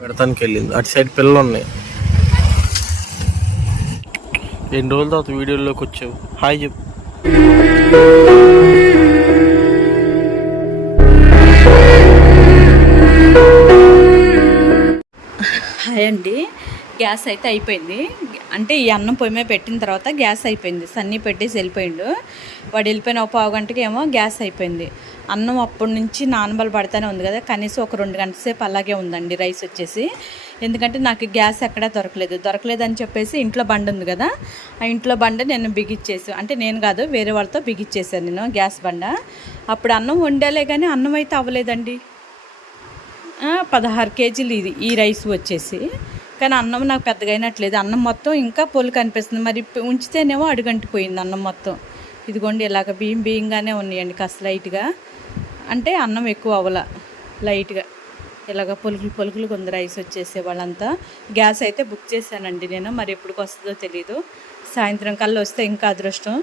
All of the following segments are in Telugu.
పెడతానికి వెళ్ళింది అటు సైడ్ పిల్లలు ఉన్నాయి ఎన్ని రోజుల తర్వాత వీడియోలోకి వచ్చావు. హాయ్ చెప్పు. హాయ్ అండి. గ్యాస్ అయితే అయిపోయింది. అంటే ఈ అన్నం పొయ్యి మీద పెట్టిన తర్వాత గ్యాస్ అయిపోయింది. సన్నీ పెట్టేసి వెళ్ళిపోయిండు. వాడు వెళ్ళిపోయిన ఒక పావు గంటకి ఏమో గ్యాస్ అయిపోయింది. అన్నం అప్పటి నుంచి నానబలు పడతానే ఉంది కదా. కనీసం ఒక రెండు గంటల సేపు అలాగే ఉందండి రైస్ వచ్చేసి. ఎందుకంటే నాకు గ్యాస్ ఎక్కడా దొరకలేదు. దొరకలేదని చెప్పేసి ఇంట్లో బండి ఉంది కదా. ఆ ఇంట్లో బండ నేను బిగిచ్చేసి అంటే నేను కాదు వేరే వాళ్ళతో బిగిచ్చేసాను నేను గ్యాస్ బండ. అప్పుడు అన్నం వండాలే కానీ అన్నం అయితే అవ్వలేదండి. పదహారు కేజీలు ఇది ఈ రైస్ వచ్చేసి. కానీ అన్నం నాకు పెద్దగా అయినట్లేదు. అన్నం మొత్తం ఇంకా పొలు కనిపిస్తుంది. మరి ఉంచితేనేమో అడుగంటిపోయింది అన్నం మొత్తం. ఇదిగోండి ఇలాగ బియ్యం బియ్యంగానే ఉన్నాయండి కాస్త లైట్గా. అంటే అన్నం ఎక్కువ అవ్వల లైట్గా. ఇలాగ పొలుకులు పొలుకులు కొందరు రైస్ వచ్చేసే వాళ్ళంతా. గ్యాస్ అయితే బుక్ చేశానండి నేను. మరి ఎప్పటికి వస్తుందో తెలీదు. సాయంత్రం కల్లా వస్తే ఇంకా అదృష్టం.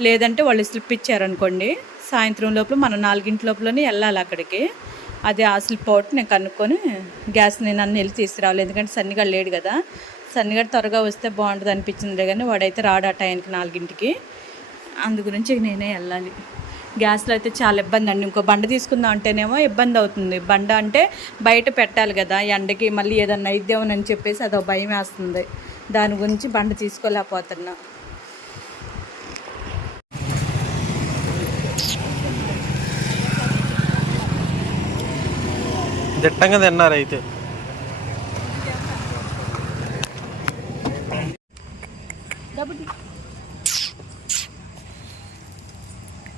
లేదంటే వాళ్ళు స్లిప్ ఇచ్చారనుకోండి సాయంత్రం లోపల మనం నాలుగింటి లోపలనే వెళ్ళాలి అక్కడికి. అది అసలు పోటు నేను కనుక్కొని గ్యాస్ నేను అన్ని వెళ్ళి తీసుకురావాలి. ఎందుకంటే సన్నిగాడు లేడు కదా. సన్నిగాడు త్వరగా వస్తే బాగుంటుంది అనిపించింది కానీ వాడైతే రాడు ఆ టైంకి నాలుగింటికి. అందు గురించి నేనే వెళ్ళాలి. గ్యాస్లో అయితే చాలా ఇబ్బంది అండి. ఇంకో బండ తీసుకుందాం అంటేనేమో ఇబ్బంది అవుతుంది. బండ అంటే బయట పెట్టాలి కదా. ఎండకి మళ్ళీ ఏదన్నా అయిద్దామని చెప్పేసి అదో భయం వేస్తుంది. దాని గురించి బండ తీసుకోలేకపోతున్నా. దిట్టంగా తిన్నారు అయితే.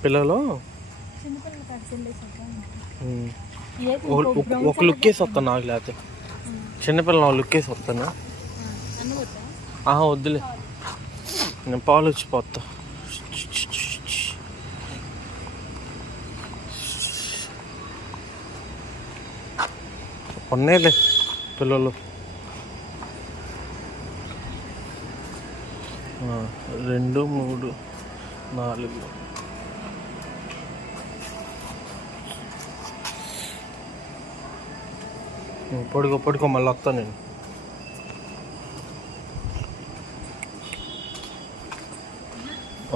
పిల్లలు. ఒక- ఒక- ఒక లుక్ వేసి వస్తాను నాకు లేకపోతే. చిన్నపిల్లలు నాకు లుక్ వేసి వస్తాను ఆహా వద్దులే. నేను పాలు వచ్చిపోతా ఉన్నాయిలే పిల్లలు. రెండు మూడు నాలుగు. ఉం, పడుకో పడుకో మళ్ళీ వస్తాను నేను.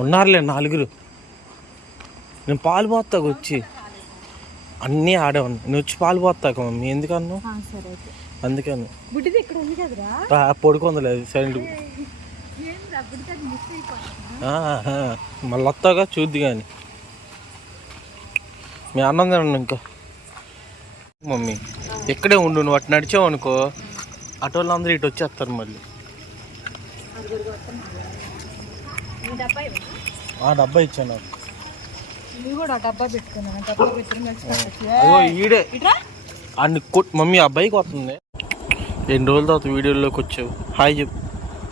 ఉన్నారులే నాలుగురు. నేను పాలు పోతాకు వచ్చి. అన్నీ ఆడే ఉన్నాయి నువ్వు వచ్చి పాలు పోతాక మమ్మీ ఎందుకన్నా అందుకని. బుడ్డిది ఇక్కడ ఉంది కదరా? రా, సైలెంట్. మళ్ళీ వస్తాగా చూద్ది కానీ మీ అన్నం తినండి ఇంకా. మమ్మీ ఇక్కడే ఉండు నువ్వు అటు నడిచావు అనుకో అటు వాళ్ళందరూ ఇటు వచ్చేస్తారు మళ్ళీ. ఆ డబ్బా ఇచ్చాను. నాకు నువ్వు కూడా డబ్బా పెట్టుకున్నాను. డబ్బా పెట్టుకుని అయ్యో ఈడే. ఇట్రా. అన్ని కొట్ మమ్మీ అబ్బాయికి వస్తుంది. ఎన్ని రోజుల తర్వాత వీడియోలోకి వచ్చావు. హాయ్ చెప్పు.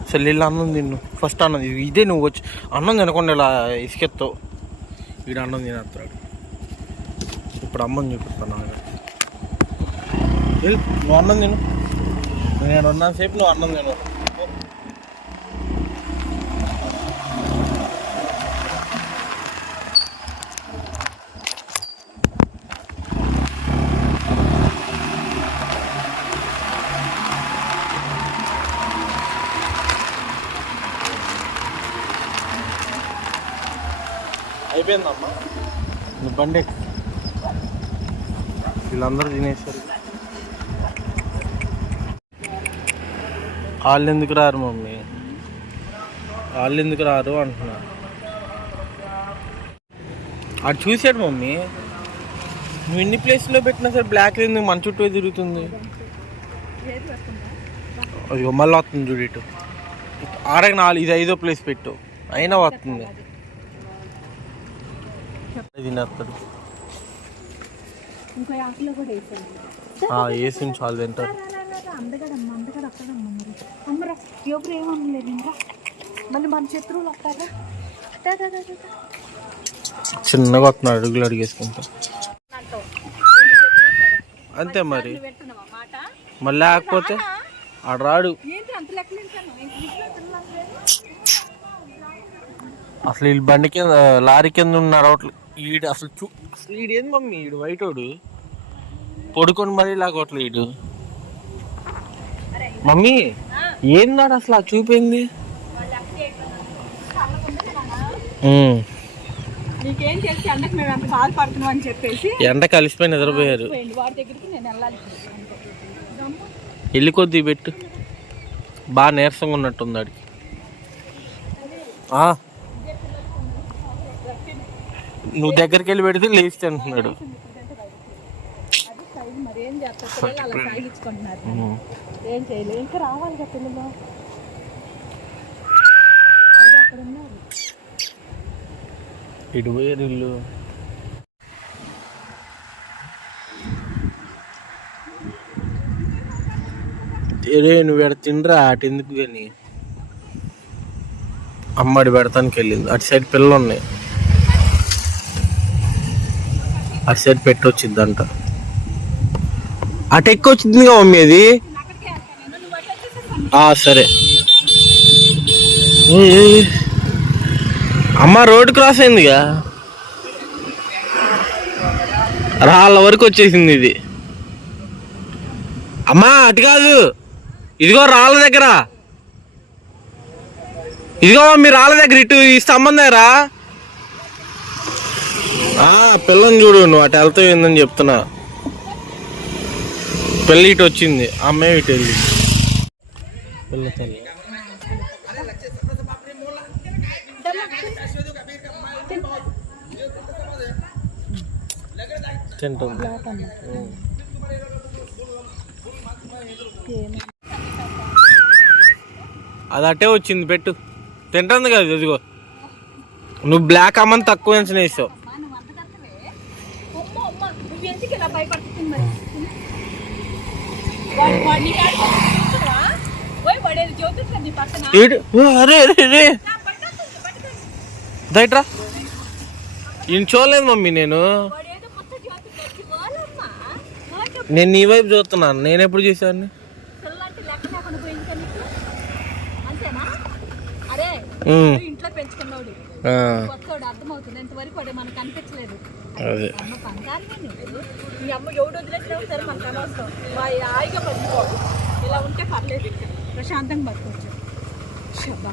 అసలు వీళ్ళు అన్నం తిన్ను. ఫస్ట్ అన్నం ఇది- నువ్వు వచ్చి అన్నం తినకుండా ఇలా ఇసుకెత్తావు. వీడు అన్నం తినేస్తాడు ఇప్పుడు అమ్మని చూపిస్తాను నువ్వు అన్నం తిను. నేను ఉన్నంతసేపు నువ్వు అన్నం తిను అయిపోయిందమ్మా. నువ్వు బండి. వీళ్ళందరూ తినేశారు. వాళ్ళు ఎందుకు రారు మమ్మీ? వాళ్ళు ఎందుకు రారు అంటున్నా. అటు చూసాడు మమ్మీ. నువ్వు ఎన్ని ప్లేస్లో పెట్టినా సరే బ్లాక్ ఎందుకు మన చుట్టూ తిరుగుతుంది. అయ్యో మళ్ళీ వస్తుంది చూడు ఇటు. ఆడకి నాలుగు ఇది ఐదో ప్లేస్ పెట్టు. అయినా వస్తుంది. తినేస్తాడు. వేసి చాలు తింటారు. ఎవరు ఇంకా. మళ్ళీ మన శత్రువులు వస్తారా. చిన్నగా వస్తున్నాడు అడుగులు అడిగేసుకుంటా. అంతే మరి. మళ్ళీ లేకపోతే ఆడ రాడు. ఏంటి అంత లెక్కలు వింటాను ఇంట్లో తినలేదు అసలు వీళ్ళు బండి కింద లారీ కింద ఉన్నారు ఈడు అసలు చూ అసలు ఈడు ఏంది మమ్మీ ఈడు వైటోడు? పడుకొని మరీ లాగోట్లేదు మమ్మీ ఏందాడు అసలు ఆ చూపింది? ఎండ కలిసిపోయి నిద్రపోయారు. పోయింది వాడి దగ్గరికి నేను వెళ్ళాలి. ఎల్లి కొద్దీ పెట్టు. బాగా నీరసంగా ఉన్నట్టుంది ఆడికి. ఆ. నువ్వు దగ్గరికి వెళ్ళి పెడితే లేచి అంటున్నాడు ఏం చేస్తారు పిల్లలు అలా సాగించుకుంటున్నారు ఉమ్. ఏం చేయలేదు ఇంకా రావాలి కదా పిల్లలు అక్కడ ఉన్నారు ఇటు పోయారు ఇల్లు. తెరే నువ్వు ఎడ తినరా? అటు ఎందుకు కానీ అమ్మడి పెడతానికి వెళ్ళింది. అటు సైడ్ పిల్లలు ఉన్నాయి. అటు సైడ్ పెట్టి వచ్చిందంట అటు ఎక్కువ వచ్చిందిగా మమ్మీ అది? ఆ, సరే. అమ్మ రోడ్ క్రాస్ అయిందిగా? రాళ్ళ వరకు వచ్చేసింది ఇది. అమ్మా అటు కాదు. ఇదిగో రాళ్ళ దగ్గర. ఇదిగో మీ రాళ్ళ దగ్గర ఇటు ఈ స్తంభం దగ్గర. పిల్లని చూడు నువ్వు అటు వెళ్తావు ఏందని చెప్తున్నా. పెళ్ళి ఇటు వచ్చింది అమ్మాయి ఇటు వెళ్ళింది. పిల్ల తల్లి. తింటుంది. అది అట్టే వచ్చింది పెట్టు. తింటుంది కదా ఇదిగో. నువ్వు బ్లాక్ అమ్మని తక్కువ ఎంచిన వేసావు నువ్వు ఎందుకు ఇలా భయపడుతుంది మరి వాడు వాడు నీ కాడికి వస్తున్నావా? ఓయ్ వాడేది జ్యోతిష్కుడు నీ పక్కన ఏడు ఓ, అరే. దయట్రా ఈయన చూడలేదు మమ్మీ నేను. వాడేదో కొత్త జ్యోతిష్కుడు వచ్చి, "ఓలమ్మా, ఓకే, నేను నీ వైపు చూస్తున్నాను నేను ఎప్పుడు చేశాను ఇంట్లో పెంచుకున్నాడు. అర్థమవుతుంది. ఇంతవరకు వాడే మనకు అనిపించలేదు. అదే. అమ్మ మీ ఎవడు వదిలేసినా సరే మనకు అనవసరం. మా హాయిగా బతుకోవాలి ఇలా ఉంటే పర్లేదు ఇంకా. ప్రశాంతంగా బతుకోవచ్చు. శబ్బా.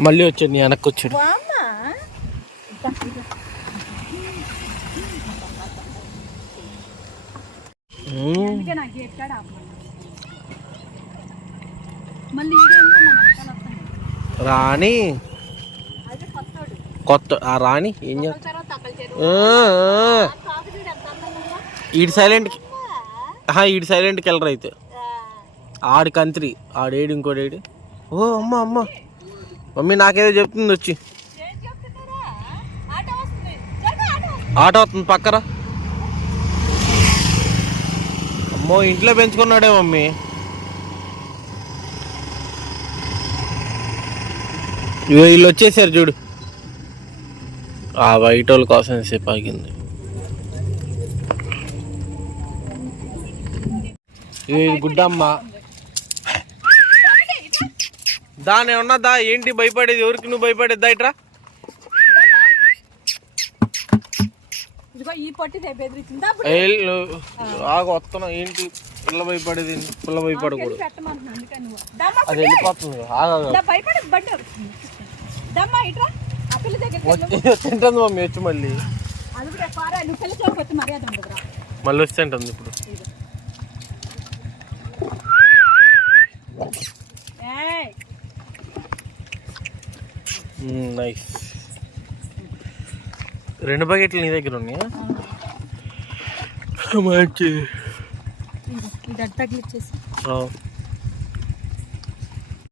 మళ్ళీ వచ్చాడు నీ వెనక్కి వచ్చాడు. బామ్మ కొత్త ఆ రాణి ఏం? ఈడు సైలెంట్కి ఈడు సైలెంట్కి వెళ్ళరు అయితే. ఆడి కంత్రి ఆడేడు ఇంకోటి ఏడు. ఓ అమ్మ అమ్మ. మమ్మీ నాకేదో చెప్తుంది వచ్చి. ఆటో వస్తుంది. పక్కరా. అమ్మో ఇంట్లో పెంచుకున్నాడే మమ్మీ. వీళ్ళు వచ్చేసారు చూడు. ఆ వైట్ వాళ్ళ కోసం సేపు ఆగింది. గుడ్డమ్మ. దాని ఉన్నదా ఏంటి భయపడేది? ఎవరికి నువ్వు భయపడేది? ఇట్రా. ఆగు వస్తున్నా. ఏంటి? పిల్ల భయపడేది? పిల్ల భయపడకూడదు. అది వెళ్ళిపోతుంది. తింటుంది మమ్మీ వచ్చి మళ్ళీ. మళ్ళీ వస్తే తింటుంది ఇప్పుడు. నైస్. రెండు బకెట్లు నీ దగ్గర ఉన్నాయా? మంచి.